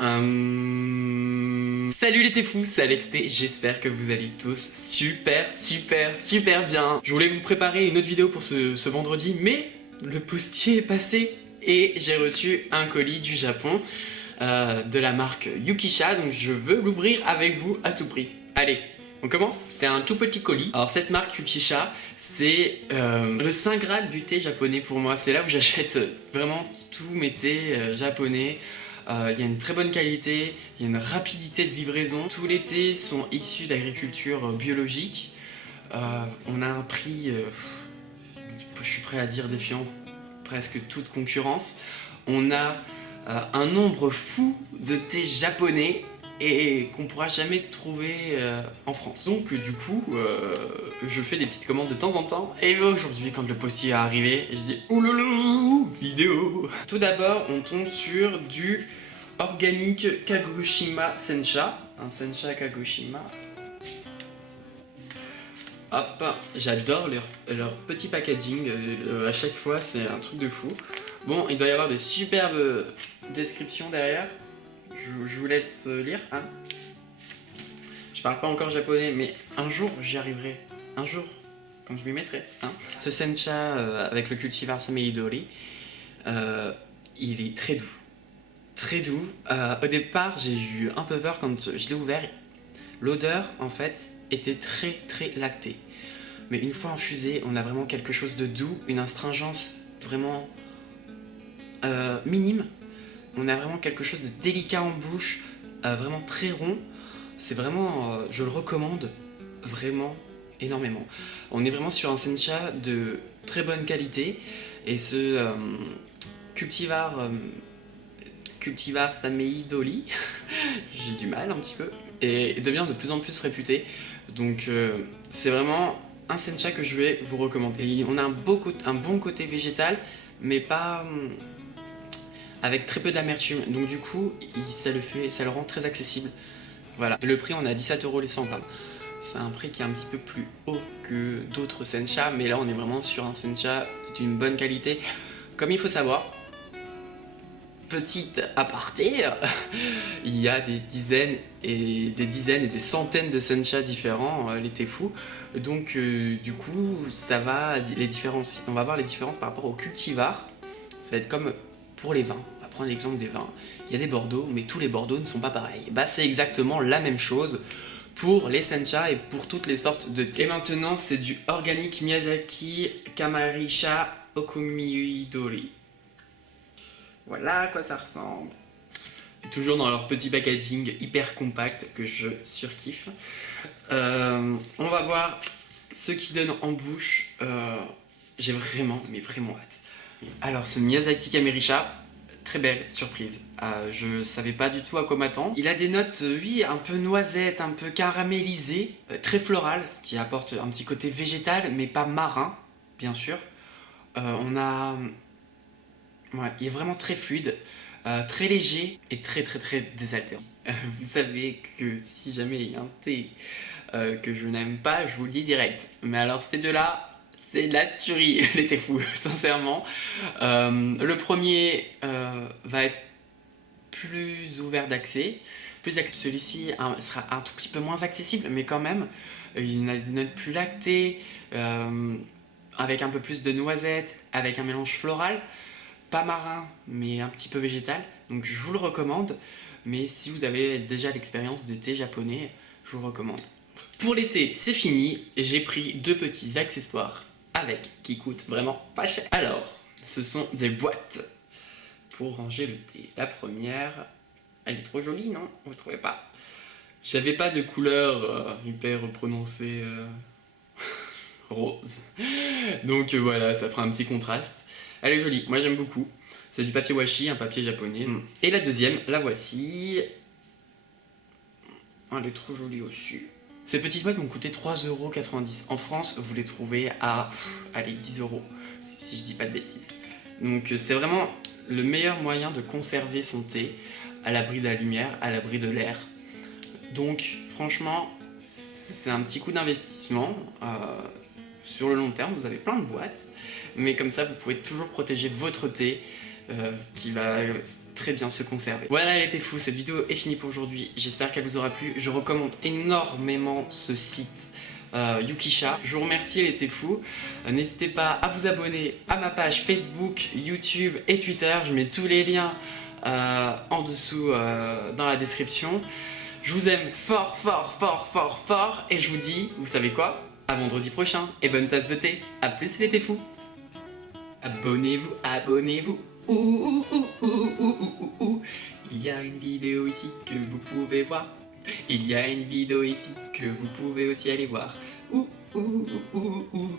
Salut les fous, c'est Alex T, j'espère que vous allez tous super bien. Je voulais vous préparer une autre vidéo pour ce vendredi, mais le postier est passé et j'ai reçu un colis du Japon de la marque Yukisha, donc je veux l'ouvrir avec vous à tout prix. Allez, on commence. C'est un tout petit colis. Alors cette marque Yukisha, c'est le saint graal du thé japonais pour moi. C'est là où j'achète vraiment tous mes thés japonais. Il y a une très bonne qualité, il y a une rapidité de livraison. Tous les thés sont issus d'agriculture biologique. On a un prix, je suis prêt à dire défiant presque toute concurrence. On a un nombre fou de thés japonais et qu'on pourra jamais trouver en France. Donc du coup, je fais des petites commandes de temps en temps. Et aujourd'hui, quand le postier est arrivé, je dis ouloulou, vidéo. Tout d'abord, on tombe sur du Organic Kagoshima Sencha. Un Sencha Kagoshima. Hop, j'adore leur petit packaging. À chaque fois, c'est un truc de fou. Bon, il doit y avoir des superbes descriptions derrière. Je vous laisse lire, hein. Je parle pas encore japonais, mais un jour j'y arriverai. Un jour, quand je m'y mettrai, hein. Ce sencha avec le cultivar Sameidori, il est très doux. Très doux. Au départ, j'ai eu un peu peur quand je l'ai ouvert. L'odeur, en fait, était très lactée. Mais une fois infusé, on a vraiment quelque chose de doux, une astringence vraiment minime. On a vraiment quelque chose de délicat en bouche, vraiment très rond. C'est vraiment, je le recommande vraiment énormément. On est vraiment sur un sencha de très bonne qualité. Et ce cultivar Sameidori, j'ai du mal un petit peu, et devient de plus en plus réputé. Donc c'est vraiment un sencha que je vais vous recommander. Et on a un bon côté végétal, mais pas avec très peu d'amertume, donc du coup ça le rend très accessible. Voilà. Le prix, on a 17€ les 100 grammes. C'est un prix qui est un petit peu plus haut que d'autres sencha, mais là on est vraiment sur un sencha d'une bonne qualité. Comme il faut savoir, petite aparté, il y a des dizaines et des centaines de sencha différents, les tefu. Donc du coup, ça va on va voir les différences par rapport au cultivar. Ça va être comme pour les vins. On va prendre l'exemple des vins. Il y a des Bordeaux, mais tous les Bordeaux ne sont pas pareils. Bah, c'est exactement la même chose pour les sencha et pour toutes les sortes de thé. Et maintenant, c'est du Organic Miyazaki Kamarisha Okumidori. Voilà à quoi ça ressemble. Et toujours dans leur petit packaging hyper compact que je surkiffe. On va voir ce qui donne en bouche. J'ai vraiment hâte. Alors ce Miyazaki Kamerisha, très belle surprise. Je savais pas du tout à quoi m'attendre. Il a des notes, oui, un peu noisettes, un peu caramélisées, très florales, ce qui apporte un petit côté végétal, mais pas marin, bien sûr. Ouais, il est vraiment très fluide, très léger et très désaltérant. Vous savez que si jamais il y a un thé que je n'aime pas, je vous le dis direct. Mais alors ces deux-là, c'est de la tuerie, les thés fous, sincèrement. Le premier va être plus ouvert d'accès. Celui-ci sera un tout petit peu moins accessible, mais quand même, il a des notes plus lactées, avec un peu plus de noisettes, avec un mélange floral. Pas marin, mais un petit peu végétal. Donc je vous le recommande. Mais si vous avez déjà l'expérience de thé japonais, je vous le recommande. Pour l'été, c'est fini. J'ai pris deux petits accessoires avec qui coûtent vraiment pas cher. Alors, ce sont des boîtes pour ranger le thé. La première, elle est trop jolie, non? Vous trouvez pas? J'avais pas de couleur hyper prononcée rose. Donc voilà, ça fera un petit contraste. Elle est jolie, moi j'aime beaucoup. C'est du papier washi, un papier japonais. Et la deuxième, la voici. Elle est trop jolie aussi. Ces petites boîtes m'ont coûté 3,90€. En France, vous les trouvez à, allez, 10€, si je dis pas de bêtises. Donc c'est vraiment le meilleur moyen de conserver son thé à l'abri de la lumière, à l'abri de l'air. Donc franchement, c'est un petit coup d'investissement. Sur le long terme, vous avez plein de boîtes, mais comme ça, vous pouvez toujours protéger votre thé qui va très bien se conserver. Voilà les fous, cette vidéo est finie pour aujourd'hui, j'espère qu'elle vous aura plu. Je recommande énormément ce site Yukisha. Je vous remercie les fous. N'hésitez pas à vous abonner à ma page Facebook, YouTube et Twitter. Je mets tous les liens en dessous dans la description. Je vous aime fort fort fort fort fort et je vous dis, vous savez quoi? À vendredi prochain et bonne tasse de thé. A plus les fous. Abonnez-vous, abonnez-vous. Ouh, ouh, ouh, ouh, ouh, ouh, ouh. Il y a une vidéo ici que vous pouvez voir. Il y a une vidéo ici que vous pouvez aussi aller voir. Ouh, ouh, ouh, ouh, ouh.